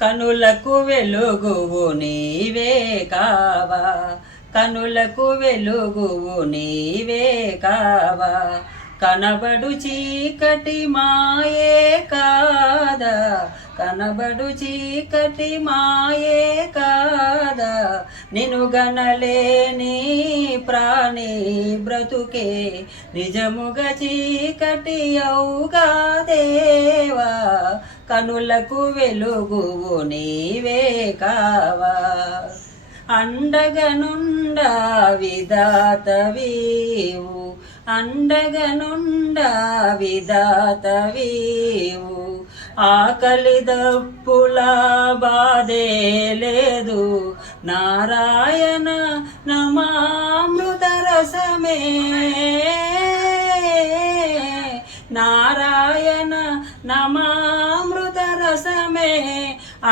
కనులకు వెలుగువు నీవే కావా, కనులకు వెలుగువు నీవే కావా, కనబడు చీకటి మాయే కాదా, కనబడు చీకటి మాయే కాదా, నిన్ను గనలేని ప్రాణి బ్రతుకే నిజముగా చీకటి అవుగా దేవా, కనులకు వెలుగువు నీవే కావా, అండగనుండా విధాతవీవు, అండగనుండా విధాతవీవు, ఆకలి దప్పుల బాధే లేదు, నారాయణ నమామృత రసమే, నారాయణ నమామృత రసమే,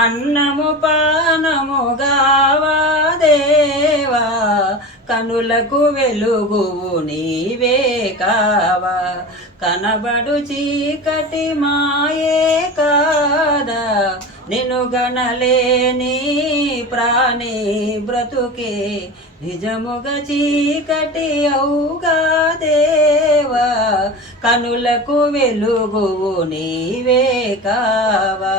అన్నము పానముగావా దేవా, కనులకు వెలుగువు నీవే కావా, కనబడు చీకటి మాయే కాదా, నిన్ను గనలేని ప్రాణి బ్రతుకే నిజముగా చీకటి అవుగా దేవా, కనులకు వెలుగువు నీవే కావా.